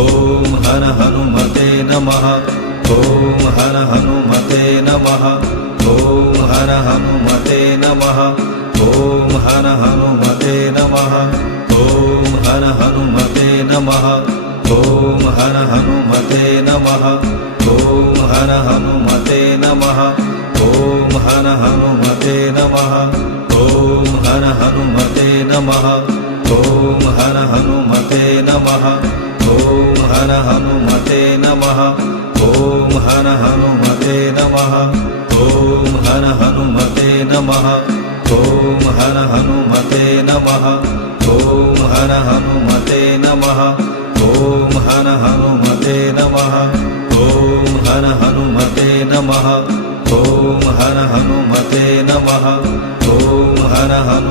ॐ हर हनुमते नमः। ॐ हर हनुमते नमः। ॐ हर हनुमते नमः। ॐ हर हनुमते नमः। ॐ हर हनुमते नमः। ॐ हर हनुमते नमः। ॐ हर हनुमते नमः। ॐ हर हनुमते नमः। ॐ हर हनुमते नमः। ॐ हर हनुमते नमः। ॐ हर हनुमते नमः। ॐ हर हनुमते नमः। ॐ हर हनुमते नमः। ॐ हर हनुमते नमः। ॐ हर हनुमते नमः। ॐ हर हनुमते नमः। ॐ हर हनुमते नमः। ॐ हर हनुमते नमः। ॐ हर हनु